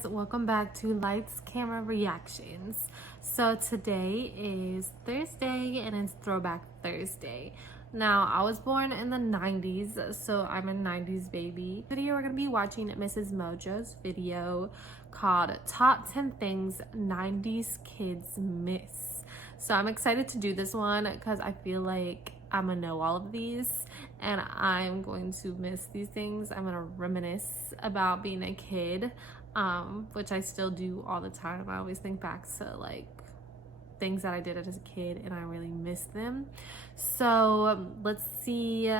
guys, welcome back to Lights Camera Reactions. So today is Thursday and it's Throwback Thursday. Now I was born in the 90s, so I'm a 90s baby. Video we're gonna be watching Mrs. Mojo's video called Top 10 Things 90s Kids Miss. So I'm excited to do this one because I feel like I'm gonna know all of these and I'm going to miss these things. I'm gonna reminisce about being a kid, which I still do all the time. I always think back to like things that I did as a kid and I really miss them. So let's see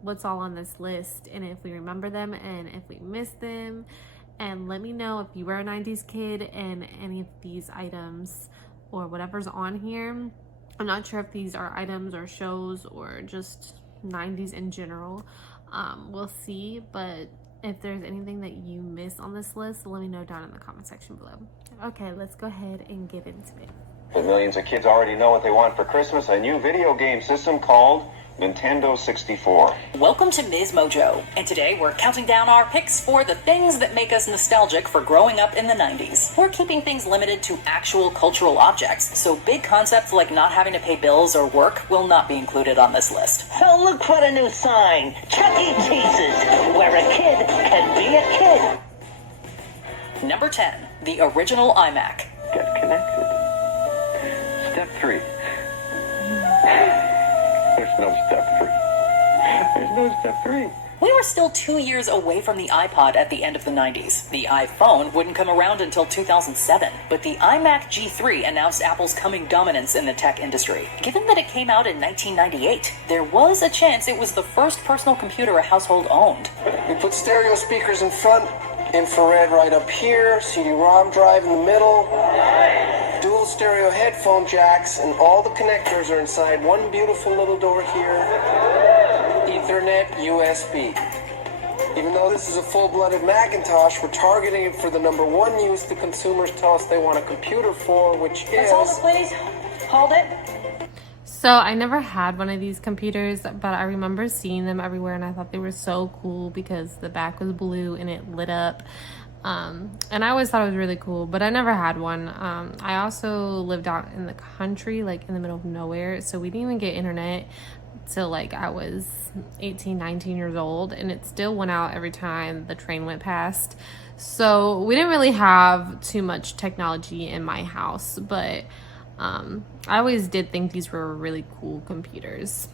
what's all on this list and if we remember them and if we miss them. And let me know if you were a 90s kid and any of these items or whatever's on here. I'm not sure if these are items or shows or just 90s in general. We'll see, but if there's anything that you miss on this list, let me know down in the comment section below. Okay, let's go ahead and get into it. Millions of kids already know what they want for Christmas, a new video game system called Nintendo 64. Welcome to Ms. Mojo, and today we're counting down our picks for the things that make us nostalgic for growing up in the 90s. We're keeping things limited to actual cultural objects, so big concepts like not having to pay bills or work will not be included on this list. So look for the new sign, Chuck E. Cheese's, where a kid can be a kid. Number 10, the original iMac. Get connected. Step 3. There's no step 3. There's no step 3. We were still 2 years away from the iPod at the end of the 90s. The iPhone wouldn't come around until 2007, but the iMac G3 announced Apple's coming dominance in the tech industry. Given that it came out in 1998, there was a chance it was the first personal computer a household owned. We put stereo speakers in front, infrared right up here, CD-ROM drive in the middle, dual stereo headphone jacks, and all the connectors are inside one beautiful little door here, Ethernet USB. Even though this is a full-blooded Macintosh, we're targeting it for the number one use the consumers tell us they want a computer for, which is... Hold it, please. Hold it. So I never had one of these computers, but I remember seeing them everywhere and I thought they were so cool because the back was blue and it lit up. And I always thought it was really cool, but I never had one. I also lived out in the country, like in the middle of nowhere, so we didn't even get internet till like I was 18, 19 years old, and it still went out every time the train went past. So we didn't really have too much technology in my house, but I always did think these were really cool computers.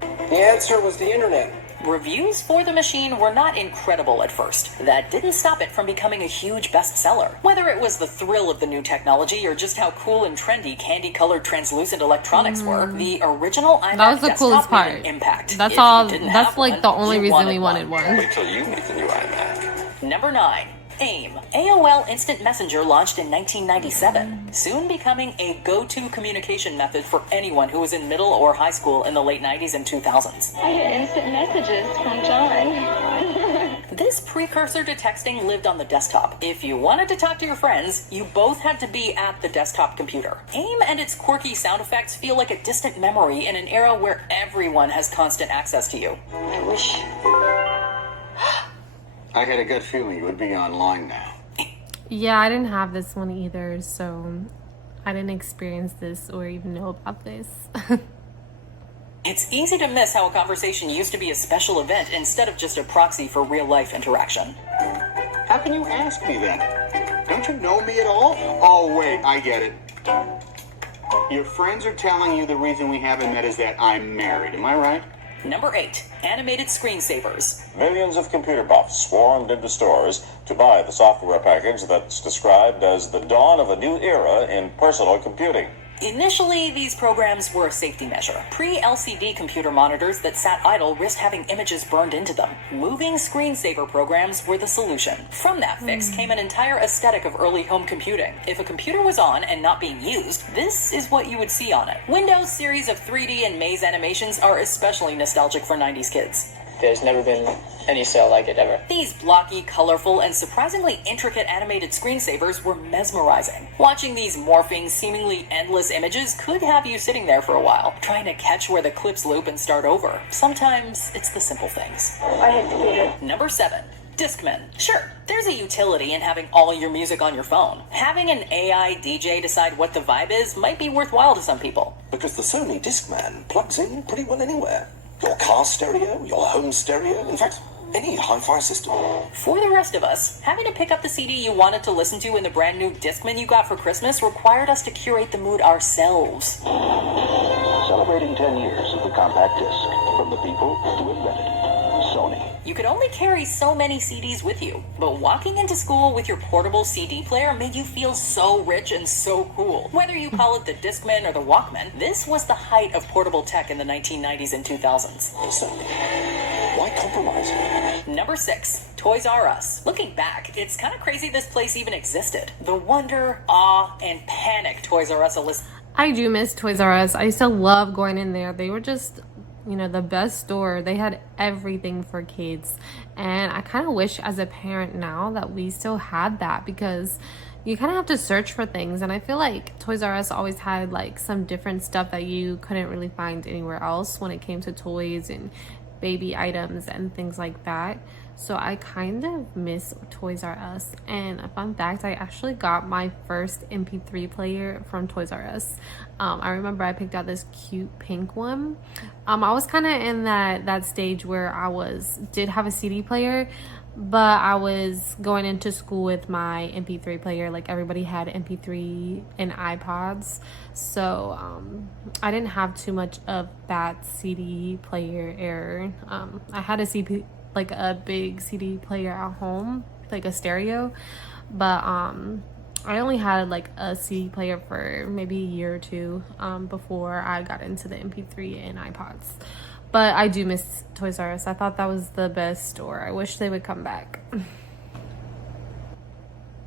The answer was the internet. Reviews for the machine were not incredible at first. That didn't stop it from becoming a huge bestseller. Whether it was the thrill of the new technology or just how cool and trendy candy-colored translucent electronics were, the original iMac that was the coolest part. made an impact. That's If all. you didn't That's have like one, the only you reason we wanted one. Wait till you meet the new iMac. Number 9. AIM. AOL Instant Messenger launched in 1997, soon becoming a go-to communication method for anyone who was in middle or high school in the late 90s and 2000s. I get instant messages from John. This precursor to texting lived on the desktop. If you wanted to talk to your friends, you both had to be at the desktop computer. AIM and its quirky sound effects feel like a distant memory in an era where everyone has constant access to you. I wish. I had a good feeling you would be online now. Yeah, I didn't have this one either, so I didn't experience this or even know about this. It's easy to miss how a conversation used to be a special event instead of just a proxy for real-life interaction. How can you ask me that? Don't you know me at all? Oh, wait, I get it. Your friends are telling you the reason we haven't met is that I'm married. Am I right? Number 8. Animated screensavers. Millions of computer buffs swarmed into stores to buy the software package that's described as the dawn of a new era in personal computing. Initially, these programs were a safety measure. Pre-LCD computer monitors that sat idle risked having images burned into them. Moving screensaver programs were the solution. From that fix came an entire aesthetic of early home computing. If a computer was on and not being used, this is what you would see on it. Windows' series of 3D and maze animations are especially nostalgic for 90s kids. There's never been any cell like it ever. These blocky, colorful, and surprisingly intricate animated screensavers were mesmerizing. Watching these morphing, seemingly endless images could have you sitting there for a while, trying to catch where the clips loop and start over. Sometimes it's the simple things. I hate to see it. Number 7. Discman. Sure, there's a utility in having all your music on your phone. Having an AI DJ decide what the vibe is might be worthwhile to some people. Because the Sony Discman plugs in pretty well anywhere. Your car stereo, your home stereo, in fact, any hi-fi system. For the rest of us, having to pick up the CD you wanted to listen to in the brand new Discman you got for Christmas required us to curate the mood ourselves. Celebrating 10 years of the compact disc. From the people to invent it. Sony. You could only carry so many CDs with you, but walking into school with your portable CD player made you feel so rich and so cool. Whether you call it the Discman or the Walkman, this was the height of portable tech in the 1990s and 2000s. So, why compromise? Number 6, Toys R Us. Looking back, it's kind of crazy this place even existed. The wonder, awe, and panic Toys R Us elicits. I do miss Toys R Us. I still love going in there. They were just, you know, the best store. They had everything for kids. And I kind of wish as a parent now that we still had that, because you kind of have to search for things. And I feel like Toys R Us always had like some different stuff that you couldn't really find anywhere else when it came to toys and baby items and things like that. So I kind of miss Toys R Us. And a fun fact, I actually got my first MP3 player from Toys R Us. I remember I picked out this cute pink one. I was kind of in that stage where I did have a CD player, but I was going into school with my MP3 player. Like everybody had MP3 and iPods, so I didn't have too much of that CD player era. I had a big CD player at home, like a stereo, but I only had like a CD player for maybe a year or two before I got into the MP3 and iPods. But I do miss Toys R Us. I thought that was the best store. I wish they would come back.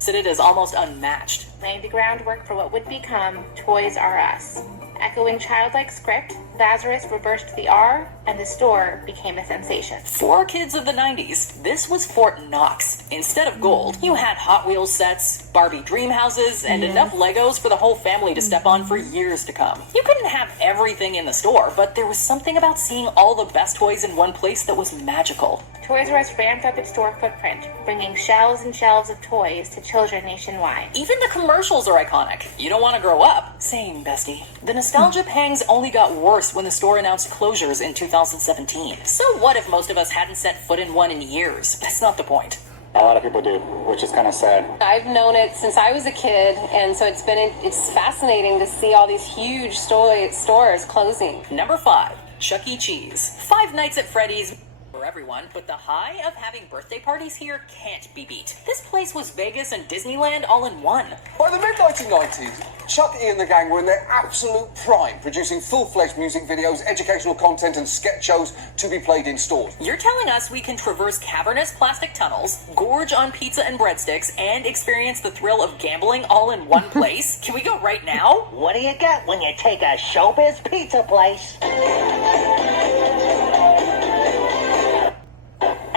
It is almost unmatched. Laying the groundwork for what would become Toys R Us. Echoing childlike script, Lazarus reversed the R, and the store became a sensation. For kids of the 90s, this was Fort Knox. Instead of gold, you had Hot Wheels sets, Barbie dream houses, and enough Legos for the whole family to step on for years to come. You couldn't have everything in the store, but there was something about seeing all the best toys in one place that was magical. Toys R Us ramped up its store footprint, bringing shelves and shelves of toys to children nationwide. Even the commercials are iconic. You don't want to grow up. Same, bestie. The nostalgia pangs only got worse when the store announced closures in 2017. So what if most of us hadn't set foot in one in years? That's not the point. A lot of people do, which is kind of sad. I've known it since I was a kid, and so it's fascinating to see all these huge stores closing. Number 5, Chuck E. Cheese. 5 Nights at Freddy's for everyone, but the high of having birthday parties here can't be beat. This place was Vegas and Disneyland all in one. By the mid-1990s, Chuck E. and the gang were in their absolute prime, producing full-fledged music videos, educational content, and sketch shows to be played in stores. You're telling us we can traverse cavernous plastic tunnels, gorge on pizza and breadsticks, and experience the thrill of gambling all in one place? Can we go right now? What do you get when you take a showbiz pizza place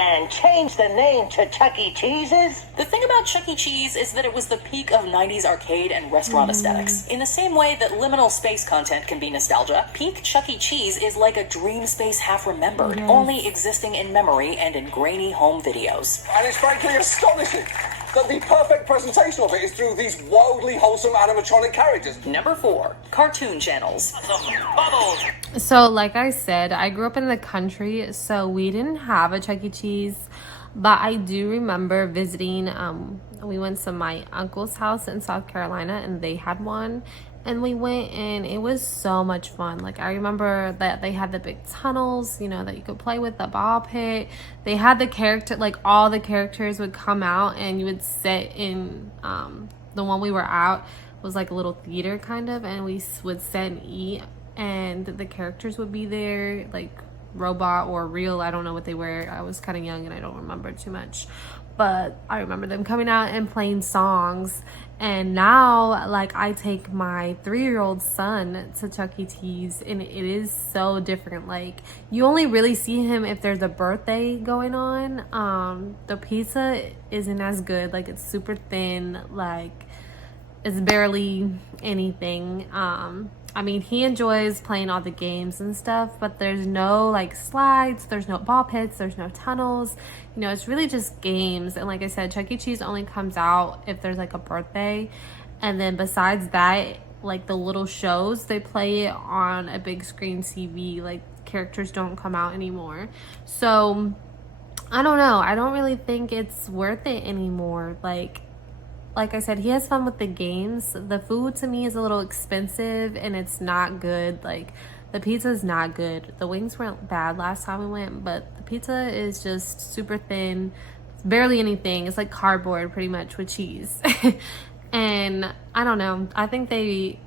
and change the name to Chuck E. Cheese's? The thing about Chuck E. Cheese is that it was the peak of 90s arcade and restaurant aesthetics. In the same way that liminal space content can be nostalgia, peak Chuck E. Cheese is like a dream space half remembered, only existing in memory and in grainy home videos. And it's frankly astonishing that the perfect presentation of it is through these wildly wholesome animatronic characters. Number 4, cartoon channels. Bubbles. So like I said, I grew up in the country, so we didn't have a Chuck E. Cheese, but I do remember visiting. We went to my uncle's house in South Carolina, and they had one, and we went, and it was so much fun. Like I remember that they had the big tunnels, you know, that you could play with, the ball pit. They had the character, like all the characters would come out, and you would sit in the one we were at was like a little theater kind of, and we would sit and eat, and the characters would be there, like robot or real, I don't know what they were. I was kind of young and I don't remember too much, but I remember them coming out and playing songs. And now, like, I take my 3-year-old son to Chuck E. Cheese, and it is so different. Like, you only really see him if there's a birthday going on. The pizza isn't as good. Like, it's super thin. Like, it's barely anything. I mean, he enjoys playing all the games and stuff, but there's no like slides, there's no ball pits, there's no tunnels. You know, it's really just games. And like I said, Chuck E. Cheese only comes out if there's like a birthday. And then besides that, like the little shows, they play it on a big screen TV. Like characters don't come out anymore. So I don't know. I don't really think it's worth it anymore. Like I said, he has fun with the games. The food to me is a little expensive and it's not good. Like the pizza is not good. The wings weren't bad last time we went, but the pizza is just super thin. It's barely anything. It's like cardboard pretty much with cheese. And I don't know. I think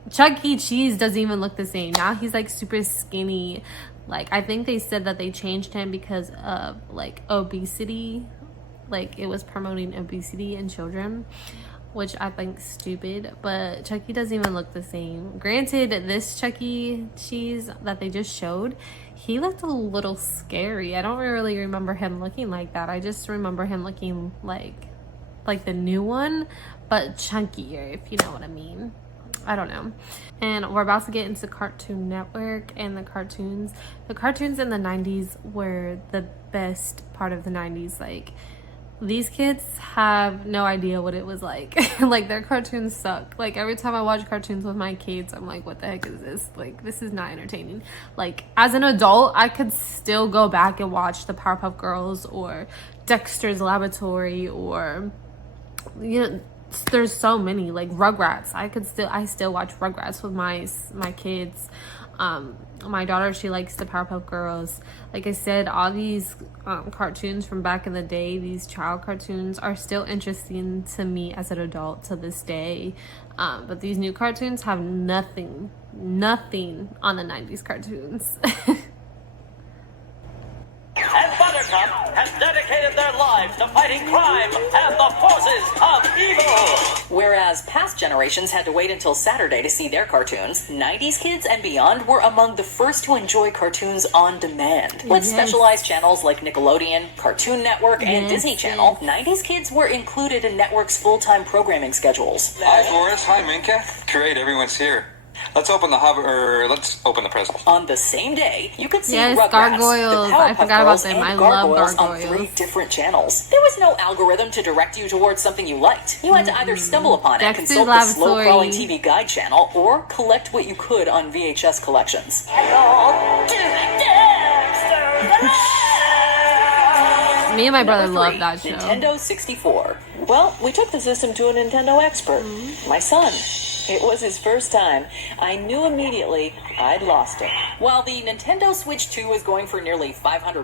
Chuck E. Cheese doesn't even look the same. Now he's like super skinny. Like I think they said that they changed him because of like obesity. Like it was promoting obesity in children, which I think is stupid. But Chucky doesn't even look the same. Granted, this Chuck E. Cheese that they just showed, he looked a little scary. I don't really remember him looking like that. I just remember him looking like the new one, but chunkier, if you know what I mean. I don't know. And we're about to get into Cartoon Network and the cartoons. The cartoons in the 90s were the best part of the 90s. Like, these kids have no idea what it was like. Like, their cartoons suck. Like, every time I watch cartoons with my kids, I'm like, what the heck is this? Like, this is not entertaining. Like, as an adult, I could still go back and watch the Powerpuff Girls or Dexter's Laboratory or, you know, there's so many, like Rugrats. I still watch Rugrats with my kids. My daughter, she likes the Powerpuff Girls. Like I said, all these cartoons from back in the day, these child cartoons, are still interesting to me as an adult to this day. But these new cartoons have nothing on the 90s cartoons. And Buttercup has dedicated their lives to fighting crime and the forces of evil. Whereas past generations had to wait until Saturday to see their cartoons, 90s kids and beyond were among the first to enjoy cartoons on demand. With specialized channels like Nickelodeon, Cartoon Network, and Disney Channel, 90s kids were included in networks' full-time programming schedules. Hi, Flores. Hi, Minka. Great, everyone's here. Let's open the present. On the same day, you could see Rugrats, Gargoyles. The I forgot about them. I love Gargoyles on 3 different channels. There was no algorithm to direct you towards something you liked. You had to either stumble upon it, consult the slow-crawling TV guide channel, or collect what you could on VHS collections. Me and my brother love that show. Nintendo 64. Well, we took the system to a Nintendo expert. My son. It was his first time. I knew immediately I'd lost it. While the Nintendo Switch 2 was going for nearly $500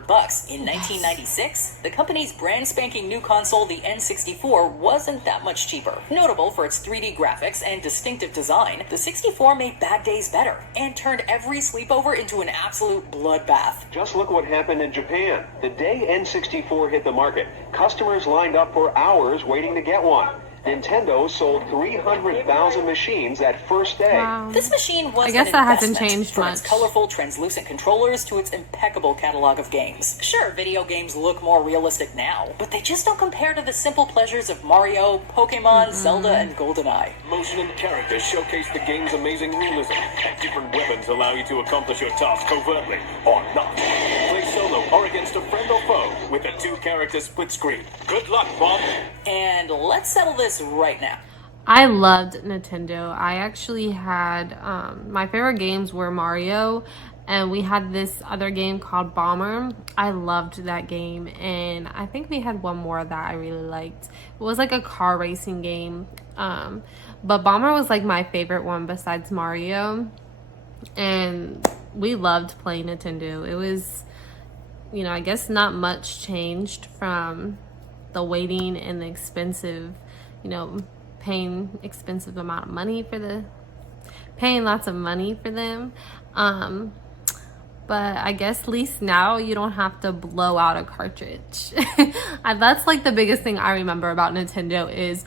in 1996, the company's brand spanking new console, the N64, wasn't that much cheaper. Notable for its 3D graphics and distinctive design, the 64 made bad days better and turned every sleepover into an absolute bloodbath. Just look what happened in Japan. The day N64 hit the market, customers lined up for hours waiting to get one. Nintendo sold 300,000 machines that first day. Wow. This machine was I guess that hasn't changed from much. Its colorful, translucent controllers to its impeccable catalog of games. Sure, video games look more realistic now, but they just don't compare to the simple pleasures of Mario, Pokemon, Zelda, and GoldenEye. Motion and characters showcase the game's amazing realism, and different weapons allow you to accomplish your task covertly or not. Play solo or against a friend or foe with a 2-character split screen. Good luck, Bob. And let's settle this right now. I loved Nintendo. I actually had my favorite games were Mario, and we had this other game called Bomber. I loved that game, and I think we had one more that I really liked. It was like a car racing game, but Bomber was like my favorite one besides Mario, and we loved playing Nintendo. It was, you know, I guess not much changed from the waiting and the expensive, you know, paying expensive amount of money for paying lots of money for them. But I guess at least now you don't have to blow out a cartridge. That's like the biggest thing I remember about Nintendo is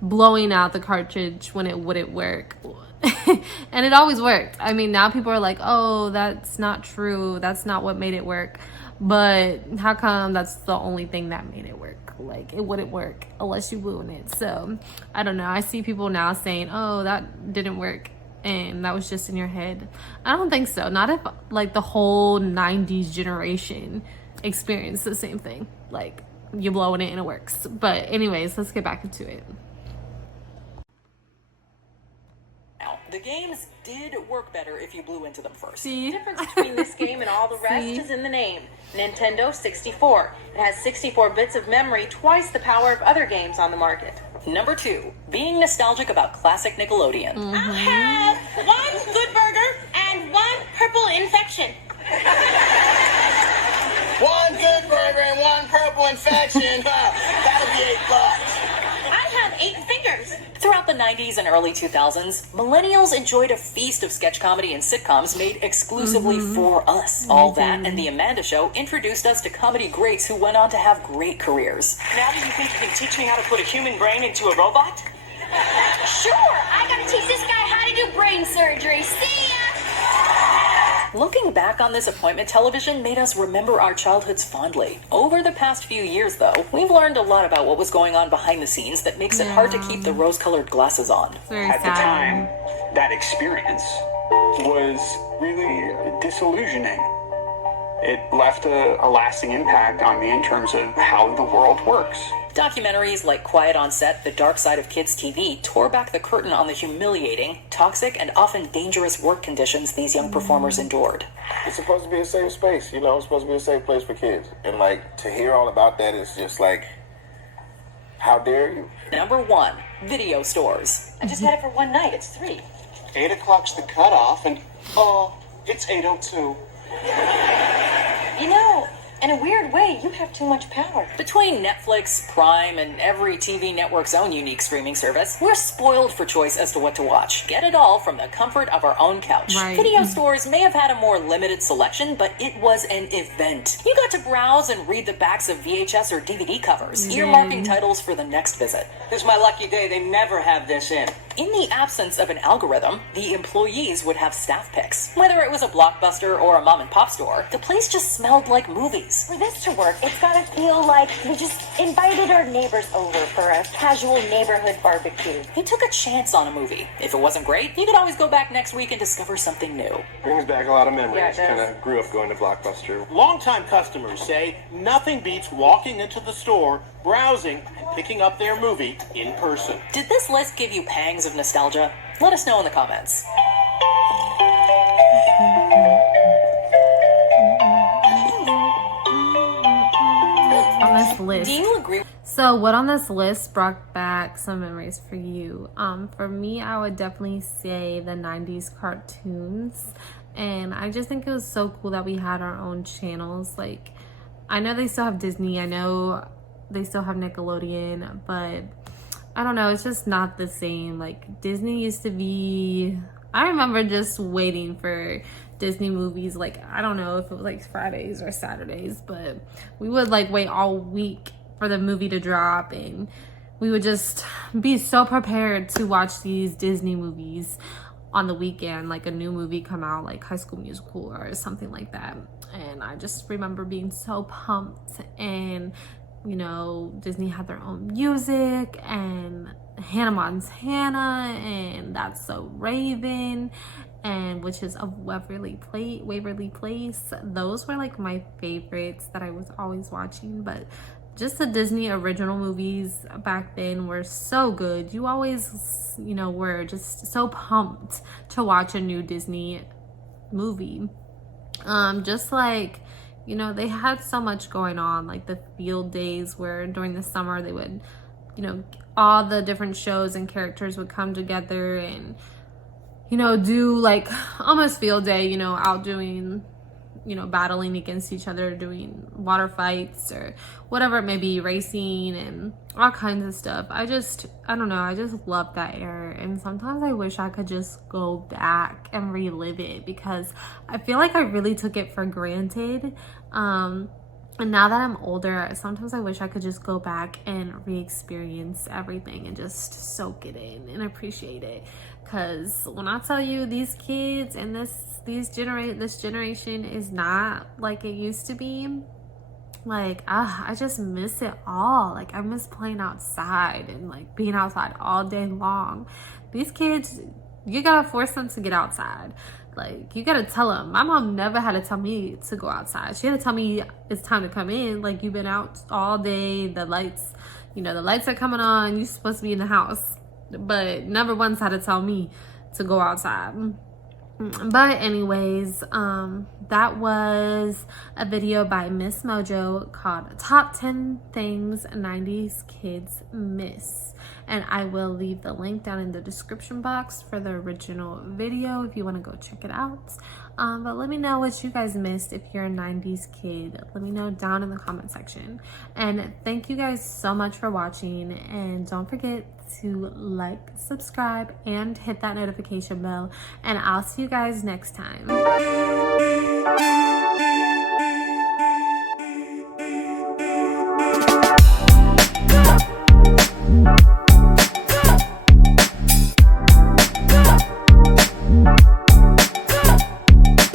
blowing out the cartridge when it wouldn't work. And it always worked. I mean, now people are like, oh, that's not true. That's not what made it work. But how come that's the only thing that made it work? Like, it wouldn't work unless you blew in it. So, I don't know. I see people now saying, oh, that didn't work. and that was just in your head? I don't think so. Not if like the whole 90s generation experienced the same thing. Like, you blow in it and it works. But anyways, let's get back into it. The games did work better if you blew into them first. The difference between this game and all the rest is in the name. Nintendo 64. It has 64 bits of memory, twice the power of other games on the market. Number 2, being nostalgic about classic Nickelodeon. I'll have one good burger and one purple infection. One good burger and one purple infection. That'll be $8. I have 8 fingers. Throughout the 90s and early 2000s, millennials enjoyed a feast of sketch comedy and sitcoms made exclusively for us. All that and The Amanda Show introduced us to comedy greats who went on to have great careers. Now do you think you can teach me how to put a human brain into a robot? Sure, I gotta teach this guy how to do brain surgery. See ya! Looking back on this appointment television made us remember our childhoods fondly. Over the past few years, though, we've learned a lot about what was going on behind the scenes that makes it hard to keep the rose-colored glasses on. At the time, that experience was really disillusioning. It left a lasting impact on me in terms of how the world works. Documentaries like Quiet on Set, The Dark Side of Kids TV tore back the curtain on the humiliating, toxic, and often dangerous work conditions these young performers endured. It's supposed to be a safe space, you know, it's supposed to be a safe place for kids. And like, to hear all about that is just like, how dare you? Number 1, video stores. I just had it for one night. It's 3. 8 o'clock's the cutoff, and it's 8:02. You know, in a weird way, you have too much power. Between Netflix, Prime, and every TV network's own unique streaming service, we're spoiled for choice as to what to watch. Get it all from the comfort of our own couch. Right. Video stores may have had a more limited selection, but it was an event. You got to browse and read the backs of VHS or DVD covers, earmarking titles for the next visit. This is my lucky day. They never have this in. In the absence of an algorithm, the employees would have staff picks. Whether it was a Blockbuster or a mom-and-pop store, the place just smelled like movies. For this to work, it's gotta feel like we just invited our neighbors over for a casual neighborhood barbecue. You took a chance on a movie. If it wasn't great, you could always go back next week and discover something new. Brings back a lot of memories. Yeah, it does. Kind of grew up going to Blockbuster. Longtime customers say nothing beats walking into the store, browsing, and picking up their movie in person. Did this list give you pangs of nostalgia? Let us know in the comments. On this list. Do you agree? So what on this list brought back some memories for you? For me, I would definitely say the 90s cartoons. And I just think it was so cool that we had our own channels. Like, I know they still have Disney. I know they still have Nickelodeon. But I don't know. It's just not the same. Like, Disney used to be... I remember just waiting for Disney movies. Like, I don't know if it was like Fridays or Saturdays. But we would like wait all week for the movie to drop, and we would just be so prepared to watch these Disney movies on the weekend, like a new movie come out, like High School Musical or something like that. And I just remember being so pumped. And you know, Disney had their own music, and Hannah Montana, and That's So Raven, and which is of Waverly Place. Those were like my favorites that I was always watching. But just the Disney original movies back then were so good. You always, you know, were just so pumped to watch a new Disney movie. Just like, you know, they had so much going on, like the field days where during the summer they would, you know, all the different shows and characters would come together and, you know, do like almost field day, you know, out doing, you know, battling against each other, doing water fights or whatever it may be, racing and all kinds of stuff. I don't know, I just love that era. And sometimes I wish I could just go back and relive it, because I feel like I really took it for granted. And now that I'm older, sometimes I wish I could just go back and re-experience everything and just soak it in and appreciate it. Because when I tell you, these kids and this generation is not like it used to be. Like, I just miss it all. Like, I miss playing outside and like being outside all day long. These kids You gotta force them to get outside. Like, you gotta tell them. My mom never had to tell me to go outside. She had to tell me it's time to come in. Like, you've been out all day, the lights, you know, the lights are coming on, you're supposed to be in the house. But never once had to tell me to go outside. But anyways, that was a video by Miss Mojo called Top 10 Things 90s Kids Miss. And I will leave the link down in the description box for the original video if you want to go check it out. But let me know what you guys missed if you're a 90s kid. Let me know down in the comment section. And thank you guys so much for watching. And don't forget to like, subscribe, and hit that notification bell. And I'll see you guys next time.